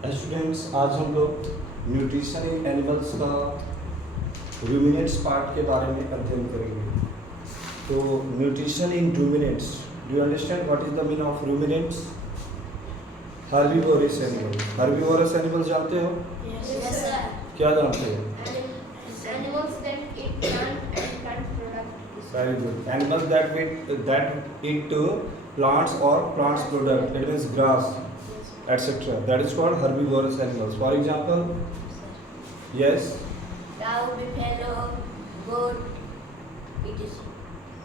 Students, आज हम लोग न्यूट्रिशन इन एनिमल्स का रूमिनेट्स पार्ट के बारे में अध्ययन करेंगे। तो nutrition in ruminants, do you understand what is the meaning of ruminants? Herbivorous animal. Herbivorous animal जानते हो? Yes, sir. क्या जानते हो? Animals that eat plant and plant products. Very good. Animals that eat plants or plants product, it means grass, etc. That is called herbivorous animals. For example, yes, Cow, buffalo, goat, etc.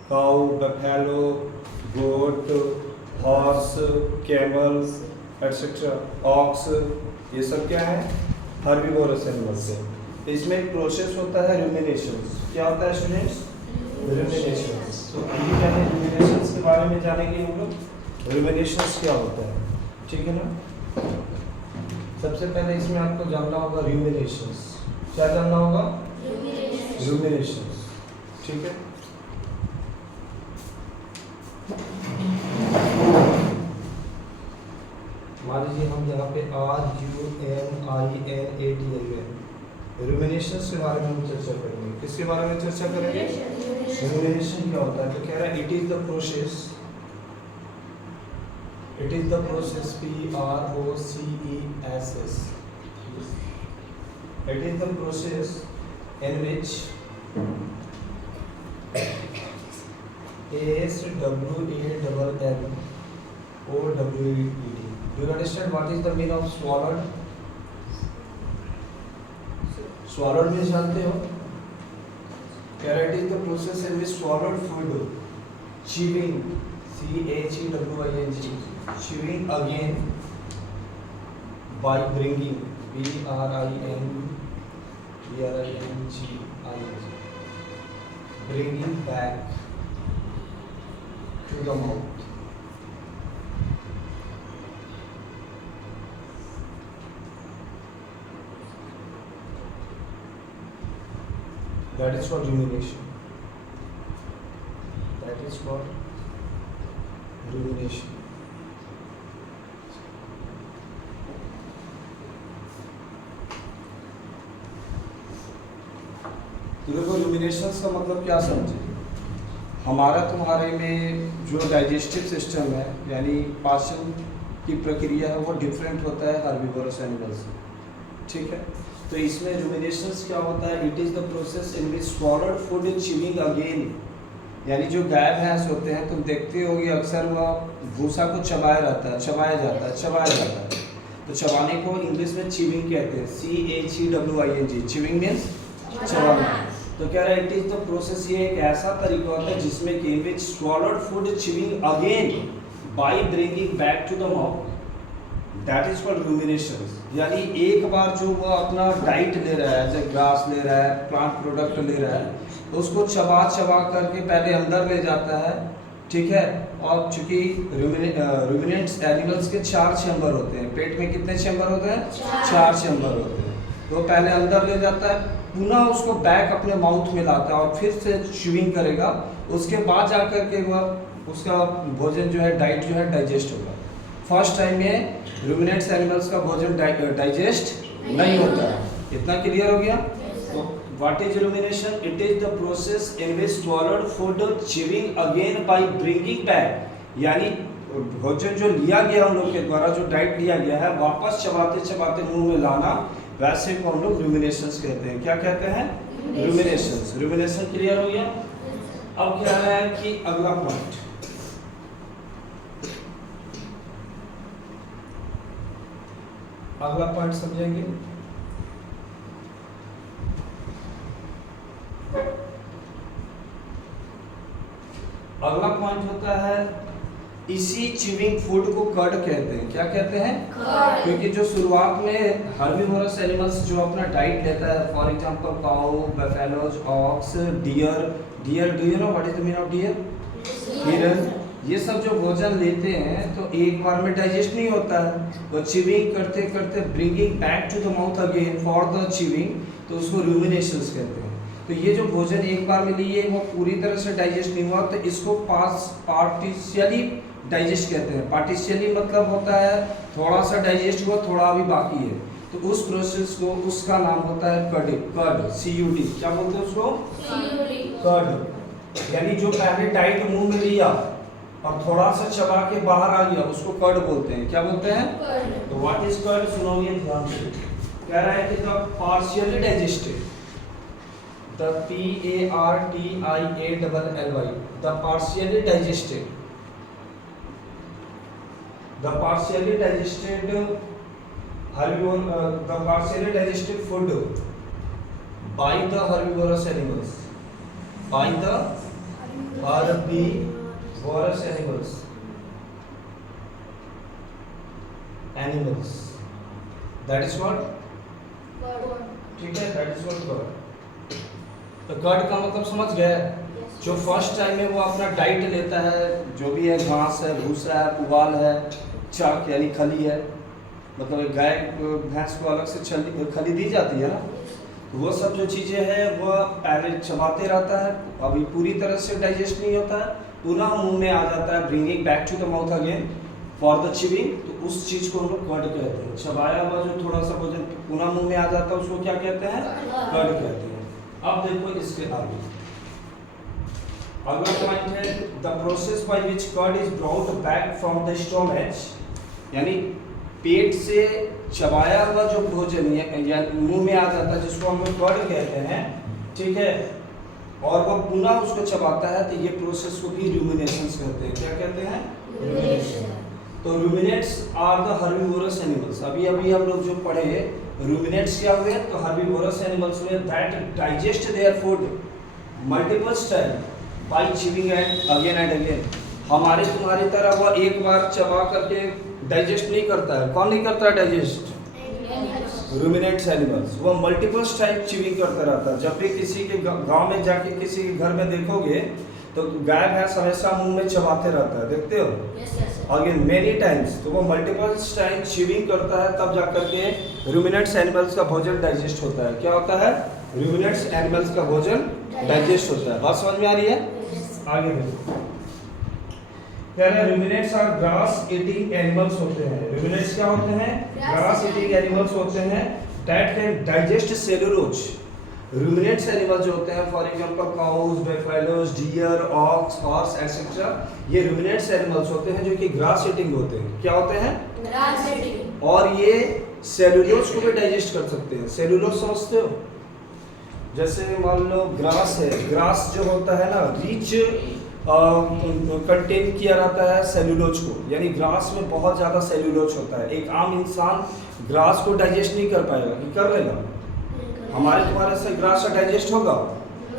cow, buffalo, goat, horse, camel, etc. ox, ये सब क्या है? herbivorous animals है। इसमें एक process होता है ruminations। क्या होता है स्टूडेंट्स? ruminations। तो अभी क्या है, ruminations के बारे में जानेंगे हम लोग। ruminations क्या होता है, ठीक है ना? सबसे पहले इसमें आपको जानना होगा ruminations। क्या जानना होगा? ruminations, ठीक है। मान लीजिए हम यहाँ पे ruminations के बारे में हम चर्चा करेंगे। किसके बारे में चर्चा करेंगे? rumination क्या होता है? तो कह रहा है it is the process PROCESS, it is the process in which SWALLOWED. Do you understand what is the meaning of swallowed? Swallowed means जानते हो? It is the process in which swallowed food, chewing, CHEWING, chewing again by bringing, bringing back to the mouth. That is called rumination. That is called rumination. तो देखो, ruminations का मतलब क्या समझे? हमारा तुम्हारे में जो डाइजेस्टिव सिस्टम है, यानी पाचन की प्रक्रिया है, वो डिफरेंट होता है हर्बीवोरस एनिमल्स से, ठीक है। तो इसमें ruminations क्या होता है? It is the process in which swallowed food chewing again, यानी जो गाय भैंस होते हैं, तुम देखते होगे अक्सर वह भूसा को चबाया जाता है। तो चबाने को इंग्लिश में चीविंग कहते हैं, CHEWING। चीविंग मीन्स चबाना। तो क्या रहा है, इट इज द प्रोसेस, ये एक ऐसा तरीका होता है जिसमें कि विच swallowed food chewing again by bringing back to the mouth, that is called ruminations। यानी एक बार जो वह अपना डाइट ले रहा है, जैसे ग्रास ले रहा है, प्लांट प्रोडक्ट ले रहा है, तो उसको चबा करके पहले अंदर ले जाता है, ठीक है। और चूंकि रुमिनेंट्स एनिमल्स के 4 चैम्बर होते हैं, पेट में कितने चैम्बर होते हैं? 4 चैम्बर होते हैं। तो पहले अंदर ले जाता है, पुनः उसको बैक अपने माउथ में लाता है और फिर से च्यूइंग करेगा, उसके बाद जाकर के वह उसका भोजन जो है, डाइट जो है, डाइजेस्ट होगा। फर्स्ट टाइम में रुमिनेंट्स एनिमल्स का भोजन डाइजेस्ट नहीं होता है। इतना क्लियर हो गया? तो what is rumination? It is the process in which swallowed food chewing again by bringing back, यानी भोजन जो लिया गया उन लोग के द्वारा, जो डाइट लिया गया है, वापस चबाते मुंह में लाना, वैसे को हम लोग रुमिनेशंस कहते हैं। क्या कहते हैं? रुमिनेशंस। रुमिनेशन क्लियर हो गया? अब क्या है कि अगला पॉइंट, समझेंगे। अगला पॉइंट होता है, इसी च्यूइंग फूड को कर्ड कहते हैं। क्या कहते हैं? कर्ड। क्योंकि जो शुरुआत में हर्बीवोरस एनिमल्स जो अपना डाइट लेता है, for example cow, buffaloes, ox, deer, do you know what is the meaning of deer? हिरन। ये सब जो भोजन लेते हैं तो एक बार में डाइजेस्ट नहीं होता है, वो च्यूइंग करते bringing back to the mouth again for the chewing, तो उसको रूमिनेशंस कहते हैं। तो ये जो भोजन एक बार में लिए वो पूरी तरह से डाइजेस्ट नहीं हुआ, तो इसको पार्शियली डाइजेस्ट कहते हैं। पार्टिशियली मतलब होता है थोड़ा सा डाइजेस्ट हुआ, थोड़ा अभी बाकी है, तो उस प्रोसेस को उसका नाम होता है कर्ड, CUD। क्या बोलते हैं उसको? कर्ड। यानी जो पहले डाइट मुंह में लिया और थोड़ा सा चबा के बाहर आ गया उसको कर्ड बोलते हैं। क्या बोलते हैं? तो व्हाट इज कर्ड? सुनोगे ध्यान से। कह रहा है कि the partially digested, the PARTIALLY, the partially digested, the partially digested herbivore, the partially digested food by the herbivorous animals, by the herbivorous animals, that is what, ठीक है, that is what curd। तो curd का मतलब समझ गए? जो first time में वो अपना डाइट लेता है, जो भी है, घास है, भूसा है, पुआल है, चाक यानी खली है, मतलब गाय भैंस को अलग से खली दी जाती है ना, तो वो सब जो चीज़ें हैं वो पहले चबाते रहता है, अभी पूरी तरह से डाइजेस्ट नहीं होता है, पुनः मुंह में आ जाता है, bringing back to the mouth again for the chewing, तो उस चीज़ को हम लोग कर्ड कहते हैं। चबाया हुआ जो थोड़ा सा भोजन पुनः मुंह में आ जाता है उसको क्या कहते हैं? कर्ड कहते हैं। अब देखो इसके आगे अगला पॉइंट है the process by which curd is brought back from the stomach, यानी पेट से चबाया हुआ जो भोजन या मुंह में आ जाता है जिसको हम लोग कर्ड कहते हैं, ठीक है, और वह पुनः उसको चबाता है, तो ये प्रोसेस को भी रूमिनेशंस कहते हैं। क्या कहते हैं? रूमिनेशन। तो ruminants are the herbivorous animals. अभी हम लोग जो पढ़े रूमिनेट्स क्या हुए? तो हर्बिवोरस एनिमल्स हुए that digest their food multiple time by chewing again and again. हमारे तुम्हारी तरह वो एक बार चबा करके डाइजेस्ट नहीं करता है। कौन नहीं करता है डाइजेस्ट? Ruminants animals. वो मल्टीपल टाइम चिविंग करता रहता है। जब भी किसी के गांव में जाके किसी के घर में देखोगे तो गाय भैंस हमेशा मुंह में चबाते रहता है, देखते हो? Again many times. तो वो मल्टीपल टाइम चिविंग करता है, तब जाकर के रूमिनेट्स एनिमल्स का भोजन डाइजेस्ट होता है। क्या होता है? रूमिनेट्स एनिमल्स का भोजन डाइजेस्ट होता है। बात समझ में आ रही है? आगे देखो, कह रहे हैं ruminants are grass eating animals होते हैं। रूमिनेट्स क्या होते हैं? ग्रास ईटिंग एनिमल्स होते हैं that can digest cellulose. Ruminants animal जो होते हैं, for example cows, buffaloes, deer, ox, horse etcetera, ये रूमिनेट्स एनिमल्स होते हैं जो कि ग्रास ईटिंग होते हैं। क्या होते हैं? Grass eating. और ये सेलुलोज को भी डाइजेस्ट कर सकते हैं। सेलुलोज समझते हो? जैसे मान लो ग्रास है, ग्रास जो होता है ना रिच कंटेन किया रहता है सेलुलोज को, यानी ग्रास में बहुत ज़्यादा सेलुलोज होता है। एक आम इंसान ग्रास को डाइजेस्ट नहीं कर पाएगा, कि कर लेगा? हमारे तुम्हारे से ग्रास का डाइजेस्ट होगा?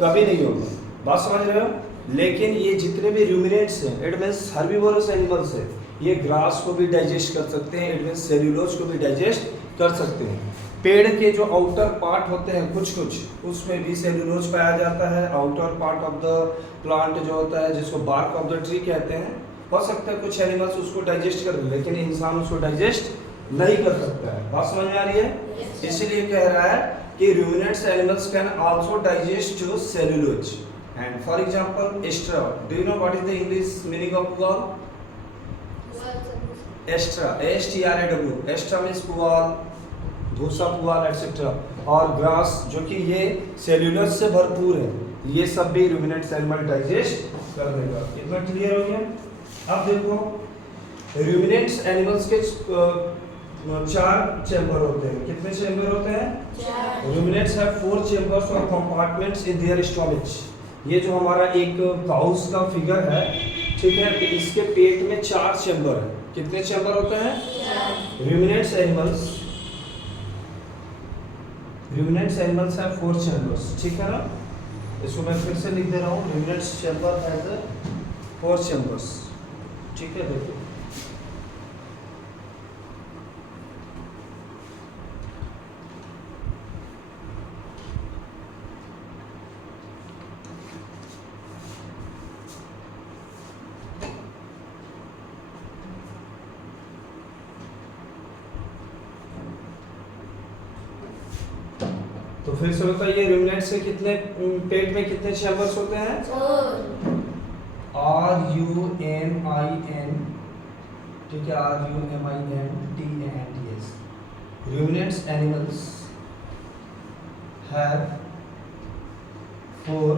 कभी नहीं होगा। बात समझ रहे हो? लेकिन ये जितने भी रूमिनेट्स हैं, इट मीन्स हर्बिवोरस एनिमल्स है, ये ग्रास को भी डाइजेस्ट कर सकते हैं, इट मीन्स सेल्यूलोज को भी डाइजेस्ट कर सकते हैं। पेड़ के जो आउटर पार्ट होते हैं कुछ उसमें भी सेल्यूलोज पाया जाता है। Outer part of the plant जो होता है, जिसको बार्क ऑफ द ट्री कहते हैं, हो सकता है कुछ एनिमल्स उसको डाइजेस्ट कर लें, लेकिन इंसान उसको डाइजेस्ट नहीं कर सकता है। बात समझ में आ रही है? इसीलिए कह रहा है कि ruminants animals can also digest cellulose. And for example straw, do you know what is the English meaning of पुआल? एस्ट्रा, STRAW, एस्ट्रा मींस पुआल, भूसा, पुआल एटसेट्रा, और ग्रास जो कि ये सेल्यूलोज से भरपूर है, ये सब भी रूमिनेट्स एनिमल डाइजेस्ट कर देगा। इतना क्लियर हो गया? अब देखो रूमिनेट्स एनिमल्स के 4 चैम्बर होते हैं। कितने चैम्बर होते हैं? 4। रूमिनेट्स हैव 4 चैम्बर्स और कंपार्टमेंट्स इन देयर स्टोमच। ये जो हमारा एक काउस का फिगर है, ठीक है, तो इसके पेट में 4 चैम्बर है। कितने चैम्बर होते हैं? 4। रूमिनेट्स एनिमल्स हैव 4 चैम्बर्स, ठीक है ना? इसको मैं फिर से लिख दे रहा हूँ, रूमिनेट्स चैम्बर हैज 4 चैम्बर्स, ठीक है। देखो तो फिर से बताइए, रूमिनेट से कितने पेट में कितने चैम्बर्स होते हैं? RUMIN ठीक है, RUMINTANTS। Ruminants animals have 4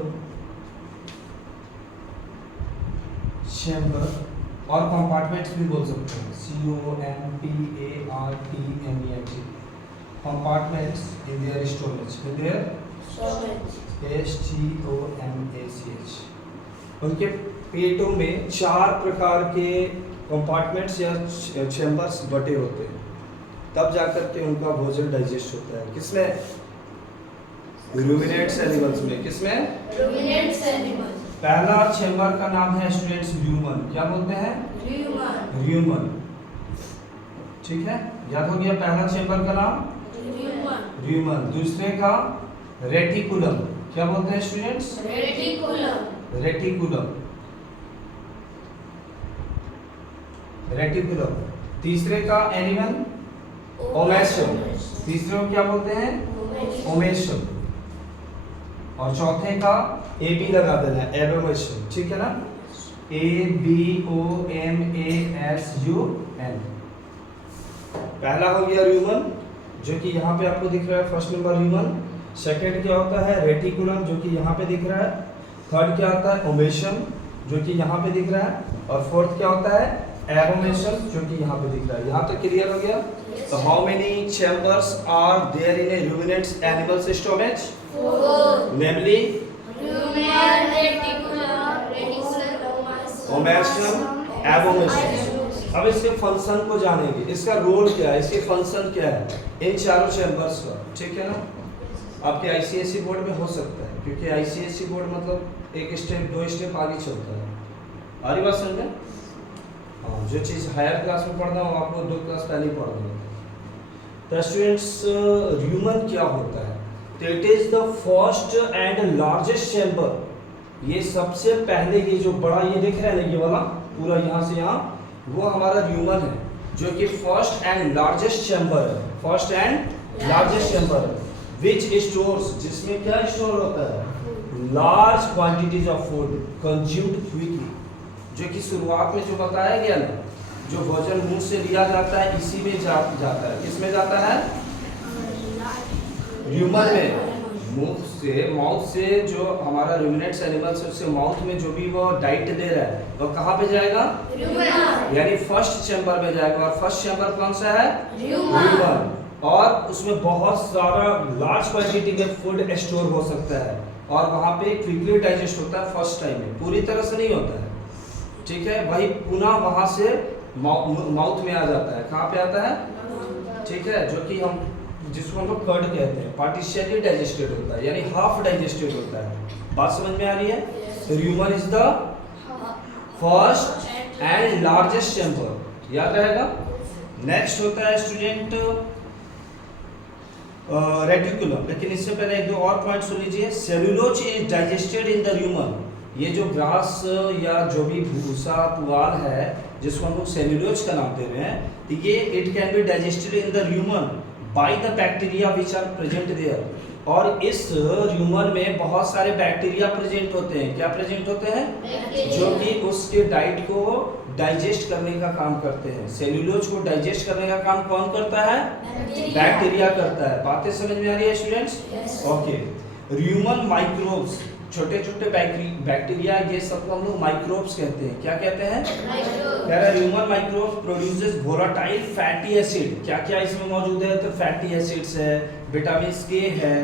chamber और कंपार्टमेंट्स भी बोल सकते हैं, COMPARTMENT, compartments in their stomach, STOMACH। उनके पेटों में 4 प्रकार के कंपार्टमेंट्स या चैम्बर्स बटे होते हैं, तब जाकर के उनका भोजन डाइजेस्ट होता है। किसमें? रूमिनेट्स एनिमल्स में। किसमें? Ruminants animals. पहला चैम्बर का नाम है स्टूडेंट्स ल्यूमन। क्या बोलते हैं? ल्यूमन। ठीक है, याद हो गया पहला चैम्बर का नाम? ल्यूमन। दूसरे का रेटिकुलम। क्या बोलते हैं स्टूडेंट्स? रेटिकुलम। रेटिकुलम। तीसरे का एनिमल ओमेशियम। तीसरे को क्या बोलते हैं? ओमेशियम। और चौथे का AB लगा देना है, एबोमेशियम। ठीक है ना, ABOMASUN। पहला हो गया र्यूमन, जो कि यहाँ पे आपको दिख रहा है, फर्स्ट नंबर र्यूमन। सेकंड क्या होता है? रेटिकुलम, जो कि यहाँ पे दिख रहा है। थर्ड क्या होता है? ओमेशियम, जो कि यहाँ पे दिख रहा है। और फोर्थ क्या होता है? एबोमेशियम, जो कि यहाँ पे दिख रहा है। यहाँ तक क्लियर हो गया? तो how many chambers are there in a ruminants animals stomach? Namely omasum, abomasum. अब इसके फंक्शन को जानेंगे, इसका रोल क्या है, इसके फंक्शन क्या है इन चारों चैम्बर्स का। ठीक है ना, आपके ICSE बोर्ड में हो सकता है, क्योंकि ICSE बोर्ड मतलब एक स्टेप 2 स्टेप आगे चलता है। आ रही बात समझ में? हाँ, जो चीज़ हायर क्लास में पढ़ना हो आपको 2 क्लास पहले ही पढ़ देना। तो स्टूडेंट्स, ह्यूमन क्या होता है? तो it is the first and largest chamber. ये सबसे पहले, ये जो बड़ा ये दिख रहा है ना, ये वाला पूरा यहाँ से यहाँ, वो हमारा ह्यूमन है, जो कि फर्स्ट एंड लार्जेस्ट चैम्बर है। फर्स्ट एंड लार्जेस्ट चैम्बर है, विच स्टोर्स, जिसमें क्या स्टोर होता है? Large quantities of food consumed quickly. जो कि शुरुआत में जो बताया गया ना, जो भोजन मुंह से लिया जाता है इसी में जाता है। किसमें जाता है? ह्यूमन में। मुंह से, माउथ से, जो हमारा रूमिनेट्स एनिमल्स है, उससे माउथ में जो भी वो डाइट दे रहा है वो कहाँ पे जाएगा? यानी फर्स्ट चैम्बर में जाएगा। और फर्स्ट चैम्बर कौन सा है? ह्यूमन। और उसमें बहुत सारा लार्ज क्वांटिटी में फूड स्टोर हो सकता है, और वहाँ पे क्विकली डाइजेस्ट होता है फर्स्ट टाइम में, पूरी तरह से नहीं होता है। ठीक है, वही पुनः वहाँ से माउथ में आ जाता है। कहाँ पे आता है? ठीक है, जो कि हम, जिसको हम लोग कर्ड कहते हैं, पार्टिशियली डाइजेस्टेड होता है, यानी हाफ डाइजेस्टेड होता है। बात समझ में आ रही है? Human is the first and largest chamber, याद रहेगा। नेक्स्ट होता है स्टूडेंट रेटिकुलम। लेकिन इससे पहले 1-2 और पॉइंट सुन लीजिए। Cellulose is digested in the human. ये जो ग्रास या जो भी भूसा पुआल है, जिसको हम लोग सेलुलोज का नाम दे रहे हैं, तो ये it can be digested in the rumen by the bacteria which are present there. और इस ह्यूमन में बहुत सारे बैक्टीरिया प्रेजेंट होते हैं। क्या प्रेजेंट होते हैं? जो कि उसके डाइट को डाइजेस्ट करने का काम करते हैं। सेल्यूलोज को डाइजेस्ट करने का काम कौन करता है? बैक्टीरिया करता है। बातें समझ में आ रही है स्टूडेंट्स? ओके। ह्यूमन माइक्रोब्स, छोटे छोटे बैक्टीरिया, ये सबको हम लोग माइक्रोब्स कहते हैं। क्या कहते हैं? कह रहा है human microbes produces volatile fatty acid. क्या क्या इसमें मौजूद है? तो फैटी एसिड्स है, विटामिन के है,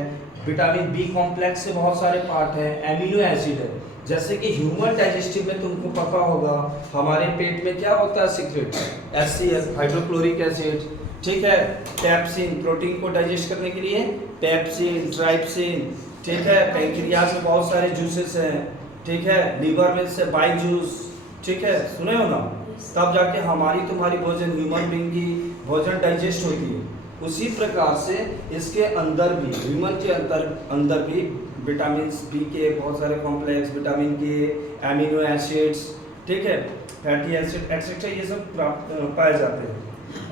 विटामिन बी कॉम्प्लेक्स से बहुत सारे पार्ट है, एमिनो एसिड है। जैसे कि ह्यूमन डाइजेस्टिव में तुमको पता होगा हमारे पेट में क्या होता है सीक्रेट? HCl, hydrochloric acid. ठीक है, पेप्सिन, प्रोटीन को डाइजेस्ट करने के लिए पेप्सिन, ट्राइप्सिन। ठीक है, पैंक्रियाज में बहुत सारे जूसेस हैं। ठीक है, लीवर में से बाइल जूस। ठीक है, सुने हो ना? तब जाके हमारी तुम्हारी भोजन, ह्यूमन बीइंग की भोजन डाइजेस्ट होती है। उसी प्रकार से इसके अंदर भी, ह्यूमन के अंदर भी विटामिन बी के बहुत सारे कॉम्प्लेक्स, विटामिन के, एमिनो एसिड्स, ठीक है, फैटी एसिड एक्सेट्रा, ये सब पाए जाते हैं।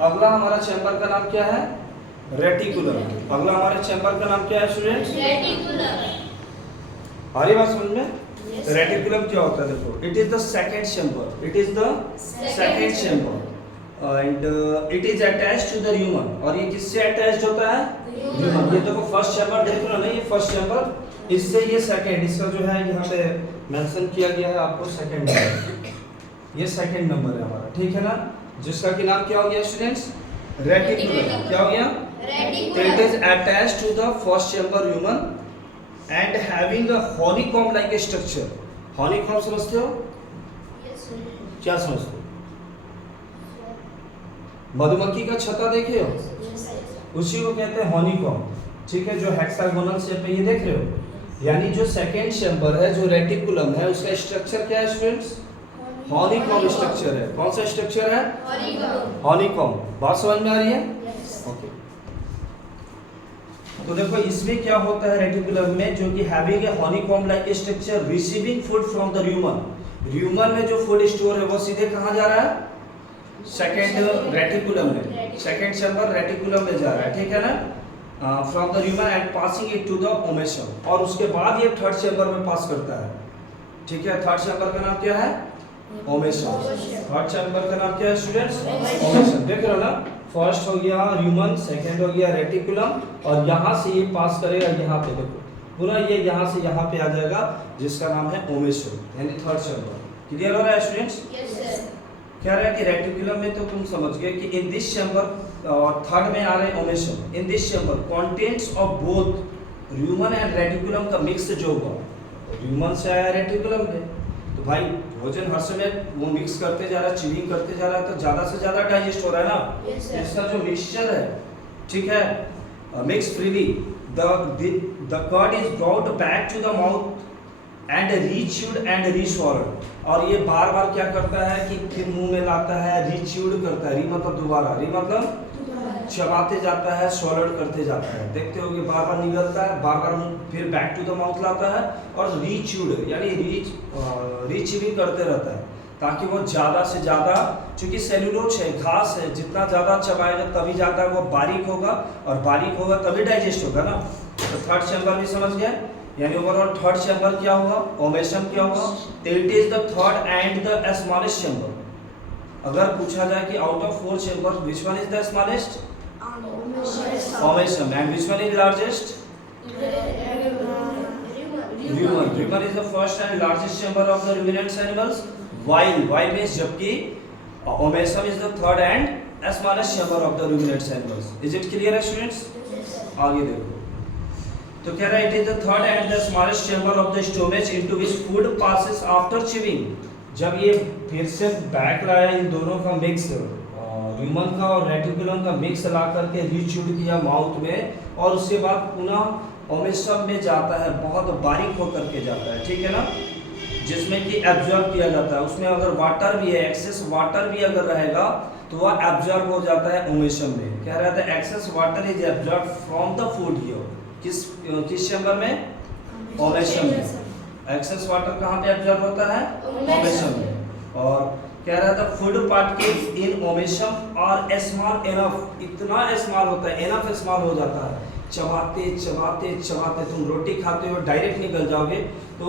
अगला हमारा चैम्बर का नाम क्या है? रेटिकुलम। अगला हमारे चैम्बर का नाम क्या है स्टूडेंट्स? रेटिकुलम। आ रही बात समझ में? रेटिकुलम क्या होता है? देखो, it is the second chamber. It is the second chamber. And it is attached to the rumen, और ये किससे अटैच्ड होता है? ह्यूमन। ये देखो फर्स्ट चैम्बर देख रहे हो ना, ये फर्स्ट चैम्बर, इससे ये सेकंड, इसका जो है यहाँ पे मेंशन किया गया है आपको सेकंड नंबर, ये सेकंड नंबर है हमारा, ठीक है ना, जिसका कि नाम क्या हो गया स्टूडेंट्स? रेटिकुलम। क्या हो गया? Reticulum. It is attached to the first chamber rumen and having a honeycomb like structure. Honeycomb समझते हो? Yes, sir. क्या समझते हो? मधुमक्खी का छत्ता देखे हो? Yes, sir. उसी को कहते हैं हनीकॉम्ब, ठीक है, जो हेक्सागोनल शेप में ये देख रहे हो, यानी जो सेकेंड चैम्बर है, जो रेटिकुलम है, उसका स्ट्रक्चर क्या है स्टूडेंट्स? हनीकॉम्ब स्ट्रक्चर है। कौन सा स्ट्रक्चर है? Honeycomb. हनीकॉम्ब। बात समझ में आ रही है? Yes. ओके। तो देखो इसमें क्या होता है रेटिकुलम में, जो कि having a honeycomb like structure receiving food from the human. Human में जो फूड स्टोर है वो सीधे कहाँ जा रहा है? सेकेंड रेटिकुलम में, सेकेंड चैम्बर रेटिकुलम में जा रहा है, ठीक है ना, from the rumen and passing it to the omasum, और उसके बाद ये थर्ड चैम्बर में पास करता है, ठीक है। थर्ड चैम्बर का नाम क्या है? ओमेसम। थर्ड चैम्बर का नाम क्या है स्टूडेंट्स? ओमेसम। देख रहे हो ना, फर्स्ट हो गया ह्यूमन, सेकंड हो गया रेटिकुलम, और यहाँ से ये पास करेगा यहाँ पे, देखो पूरा ये यहाँ से यहाँ पे आ जाएगा, जिसका नाम है ओमेसम, यानी थर्ड चैम्बर। क्लियर हो रहा है स्टूडेंट्स? Yes, sir. क्या रहा है कि रेटिकुलम में तो तुम समझ गए कि इन दिस चैम्बर, और थर्ड में आ रहे हैं omasum, in this chamber contents of both human and reticulum का मिक्स जो होगा, ह्यूमन से आया रेटिकुलम में, तो भाई भोजन हर समय वो मिक्स करते जा रहा है, च्यूइंग करते जा रहा है, तो ज्यादा से ज्यादा डाइजेस्ट हो रहा है ना। Yes, sir. इसका जो मिक्सचर है, ठीक है, mix freely, the curd is brought back to the mouth and rechewed and reswallowed, और ये बार बार क्या करता है कि फिर मुंह में लाता है, रीच्यूड करता है, री मतलब दोबारा, री मतलब चबाते जाता है, स्वॉलड करते जाता है, देखते हो कि बार बार निकलता है, बार बार फिर बैक टू द माउथ लाता है, और रीच्यूड यानी रीच्यूइंग करते रहता है, ताकि वो ज़्यादा से ज़्यादा, चूंकि सेलुलोज है, घास है, जितना ज़्यादा चबाएगा तभी ज़्यादा वो बारीक होगा, और बारीक होगा तभी डाइजेस्ट होगा ना। तो थर्ड चैम्बर भी समझ गए, यानी ओवरऑल थर्ड चैम्बर क्या होगा? ओमेसम क्या होगा? It is the third and the smallest chamber. अगर पूछा जाए कि out of four chamber which one is the smallest? Omasum. And which one is largest? Human. Human is the first and largest chamber of the ruminants animals, while means जबकि omasum is the third and smallest chamber of the ruminants animals। Is it clear है students? आगे देखो, तो कह रहा है it is the third and the smallest chamber of the stomach into which food passes after chewing. जब ये फिर से बैक लाया इन दोनों का मिक्स, ह्यूमन का और रेटिकुलम का मिक्स ला करके रीच्यूड किया माउथ में, और उसके बाद पुनः ओमेसम में जाता है, बहुत बारीक होकर के जाता है, ठीक है ना, जिसमें कि एब्जॉर्ब किया जाता है। उसमें अगर वाटर भी है, एक्सेस वाटर भी अगर रहेगा तो वह एब्जॉर्ब हो जाता है ओमेसम में। कह रहा था excess water is absorb from the food here. किस चैम्बर में? ओमेसम में। एक्सेस वाटर कहाँ पे एब्जॉर्ब होता है? ओमेसम में। और कह रहा था food particles in omasum are small enough, इतना स्मॉल होता है, इनफ स्मॉल हो जाता है, चबाते चबाते चबाते तुम रोटी खाते हो डायरेक्ट निकल जाओगे तो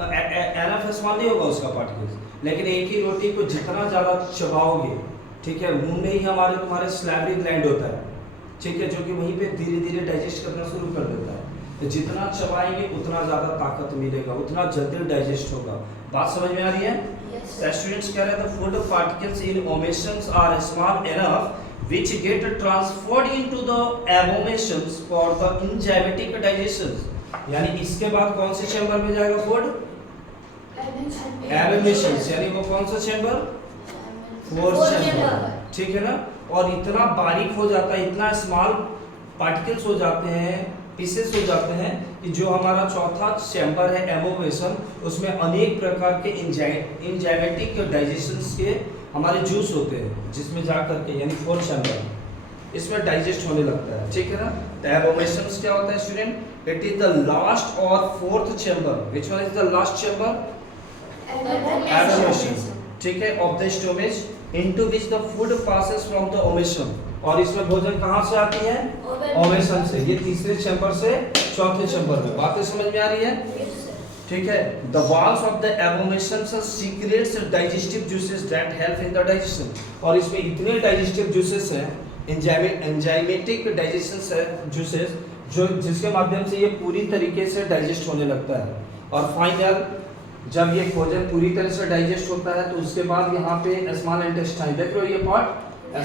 एनफ स्मॉल नहीं होगा उसका पार्टिकल्स, लेकिन एक ही रोटी को जितना ज़्यादा चबाओगे, ठीक है, मुंह में ही हमारे तुम्हारे स्लैवरी ग्लैंड होता है, ठीक है, जो कि वहीं पे धीरे धीरे डाइजेस्ट करना शुरू कर देता है। तो जितना चबाएंगे उतना ज़्यादा ताकत मिलेगा, उतना जल्दी डाइजेस्ट होगा। बात समझ में आ रही है? स्टूडेंट्स कह रहे हैं food particles in omasums are small enough which get transferred into the abominations for the enzymatic digestion। यानी इसके बाद कौन से चैम्बर में जाएगा फूड? abominations, यानी वो कौन सा चैम्बर? फोर्थ चैम्बर, ठीक है ना। और इतना बारीक हो जाता है, इतना स्मॉल पार्टिकल्स हो जाते हैं, पीसेस हो जाते हैं कि जो हमारा चौथा चैम्बर है एबोमेशन, उसमें अनेक प्रकार के एंजाइमेटिक डाइजेशंस के हमारे जूस होते हैं, जिसमें जा करके यानी फोर्थ चैम्बर इसमें डाइजेस्ट होने लगता है, ठीक है ना। तो एबोमेशंस क्या होता है student? It is the last और fourth chamber. Which one is the last chamber? Abomasum, ठीक है, of the stomach into which the food passes from the omasum. और इसमें भोजन कहाँ से आती है? ओमेशन से। ये तीसरे चैम्बर से चौथे चैम्बर में। बातें समझ में आ रही है? ठीक है, the walls of the abomasums secretes digestive juices that help in the digestion. और इसमें इतने डाइजेस्टिव जूसेस हैं, एंजाइमेटिक डाइजेशन है जूसेस, जो जिसके माध्यम से ये पूरी तरीके से डाइजेस्ट होने लगता है। और फाइनल जब ये भोजन पूरी तरह से डाइजेस्ट होता है तो उसके बाद यहाँ पे स्मॉल इंटेस्टाइन, देख रहे हो ये पार्ट,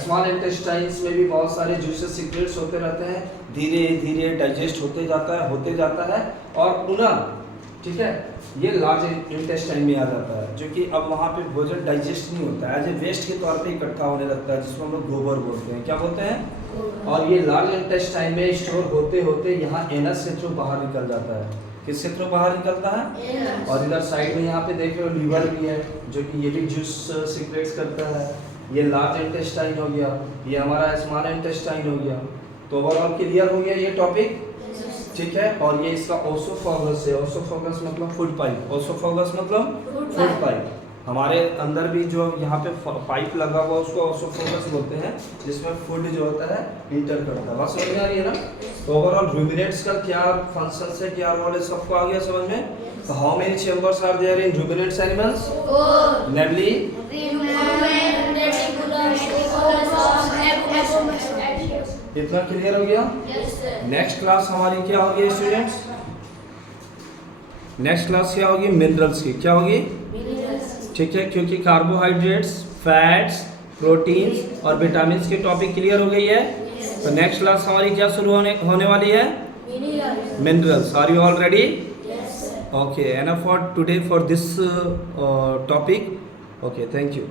स्मॉल इंटेस्टाइन्स में भी बहुत सारे जूसेस सीक्रेट्स होते रहते हैं, धीरे धीरे डाइजेस्ट होते जाता है और पुनः, ठीक है, ये लार्ज इंटेस्टाइन में आ जाता है, जो कि अब वहाँ पे भोजन डाइजेस्ट नहीं होता है, एज ए वेस्ट के तौर पे इकट्ठा होने लगता है, जिसको हम लोग गोबर बोलते हैं। क्या बोलते हैं? और ये लार्ज इंटेस्टाइन में स्टोर होते होते यहाँ एनस से थ्रू बाहर निकल जाता है। किस से थ्रू बाहर निकलता है? और इधर साइड में यहाँ पे देख रहे हो लीवर भी है, जो कि ये भी जूस सीक्रेट्स करता है। ये लार्ज इंटेस्टाइन हो गया, ये हमारा स्मॉल इंटेस्टाइन हो गया। तो ओवरऑल क्लियर हो गया ये टॉपिक, ठीक है। और ये इसका ओसोफेगस है, ओसोफेगस मतलब फूड पाइप, ओसोफेगस मतलब फूड पाइप। हमारे अंदर भी जो यहाँ पे पाइप लगा हुआ उसको ओसोफेगस बोलते हैं, जिसमें फूड जो होता है इंटर करता है। बात समझ में आ रही है ना? तो ओवरऑल रूमिनेट्स का क्या फंक्शन है, क्या रोल है, सबको आ गया समझ में? तो how many chambers are there in ruminants animals? Namely इतना क्लियर हो गया? नेक्स्ट क्लास हमारी क्या होगी स्टूडेंट्स? नेक्स्ट क्लास क्या होगी? मिनरल्स की। क्या होगी? ठीक है, क्योंकि कार्बोहाइड्रेट्स, फैट्स, प्रोटीन्स और विटामिन की टॉपिक क्लियर हो गई है। तो नेक्स्ट क्लास हमारी क्या शुरू होने वाली है? Minerals. Are you all ready? Okay, enough for today for this topic. Okay, thank you.